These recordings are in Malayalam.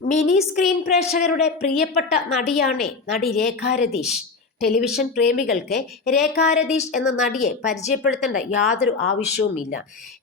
മിനി സ്ക്രീൻ പ്രേക്ഷകരുടെ പ്രിയപ്പെട്ട നടിയാണ് നടി രേഖ രതീഷ്. ടെലിവിഷൻ പ്രേമികൾക്ക് രേഖ രതീഷ് എന്ന നടിയെ പരിചയപ്പെടുത്തേണ്ട യാതൊരു ആവശ്യവുമില്ല.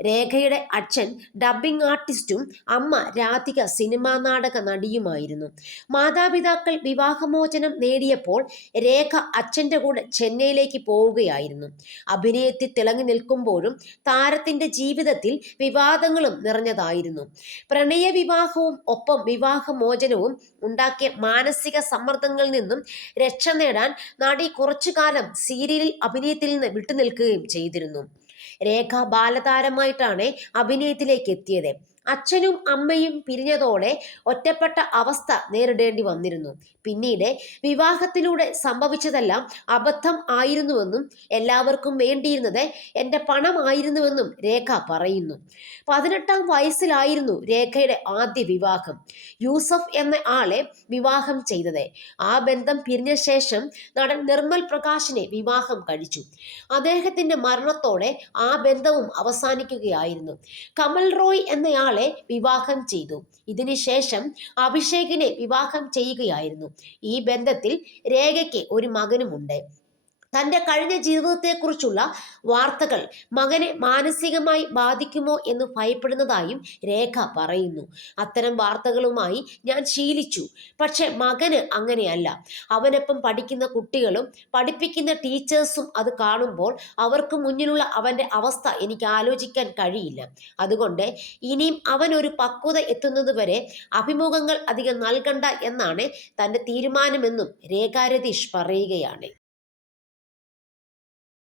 രേഖയുടെ അച്ഛൻ ഡബ്ബിംഗ് ആർട്ടിസ്റ്റും അമ്മ രാധിക സിനിമാ നാടക നടിയുമായിരുന്നു. മാതാപിതാക്കൾ വിവാഹമോചനം നേടിയപ്പോൾ രേഖ അച്ഛൻ്റെ കൂടെ ചെന്നൈയിലേക്ക് പോവുകയായിരുന്നു. അഭിനയത്തിൽ തിളങ്ങി നിൽക്കുമ്പോഴും താരത്തിന്റെ ജീവിതത്തിൽ വിവാദങ്ങളും നിറഞ്ഞതായിരുന്നു. പ്രണയ വിവാഹവും ഒപ്പം വിവാഹമോചനവും ഉണ്ടാക്കിയ മാനസിക സമ്മർദ്ദങ്ങളിൽ നിന്നും രക്ഷ നേടാൻ നടി കുറച്ചു കാലം സീരിയലിൽ അഭിനയത്തിൽ നിന്ന് വിട്ടുനിൽക്കുകയും ചെയ്തിരുന്നു. രേഖ ബാലതാരമായിട്ടാണ് അഭിനയത്തിലേക്ക് എത്തിയത്. അച്ഛനും അമ്മയും പിരിഞ്ഞതോടെ ഒറ്റപ്പെട്ട അവസ്ഥ നേരിടേണ്ടി വന്നിരുന്നു. പിന്നീട് വിവാഹത്തിലൂടെ സംഭവിച്ചതെല്ലാം അബദ്ധം ആയിരുന്നുവെന്നും എല്ലാവർക്കും വേണ്ടിയിരുന്നത് എൻ്റെ പണമായിരുന്നുവെന്നും രേഖ പറയുന്നു. 18-ാം വയസ്സിലായിരുന്നു രേഖയുടെ ആദ്യ വിവാഹം. യൂസഫ് എന്ന ആളെ വിവാഹം ചെയ്തത്. ആ ബന്ധം പിരിഞ്ഞ ശേഷം നടൻ നിർമ്മൽ പ്രകാശിനെ വിവാഹം കഴിച്ചു. അദ്ദേഹത്തിന്റെ മരണത്തോടെ ആ ബന്ധവും അവസാനിക്കുകയായിരുന്നു. കമൽ റോയ് എന്നയാളെ വിവാഹം ചെയ്തു. ഇതിനുശേഷം അഭിഷേകിനെ വിവാഹം ചെയ്യുകയായിരുന്നു. ഈ ബന്ധത്തിൽ രേഖയ്ക്ക് ഒരു മകനുമുണ്ട്. തൻ്റെ കഴിഞ്ഞ ജീവിതത്തെക്കുറിച്ചുള്ള വാർത്തകൾ മകനെ മാനസികമായി ബാധിക്കുമോ എന്ന് ഭയപ്പെടുന്നതായും രേഖ പറയുന്നു. അത്തരം വാർത്തകളുമായി ഞാൻ ശീലിച്ചു. പക്ഷെ മകന് അങ്ങനെയല്ല. അവനൊപ്പം പഠിക്കുന്ന കുട്ടികളും പഠിപ്പിക്കുന്ന ടീച്ചേഴ്സും അത് കാണുമ്പോൾ അവർക്ക് മുന്നിലുള്ള അവൻ്റെ അവസ്ഥ എനിക്ക് ആലോചിക്കാൻ കഴിയില്ല. അതുകൊണ്ട് ഇനിയും അവൻ ഒരു പക്വത എത്തുന്നതുവരെ അഭിമുഖങ്ങൾ അധികം നൽകണ്ട എന്നാണ് തൻ്റെ തീരുമാനമെന്നും രേഖ രതീഷ് പറയുകയാണ്.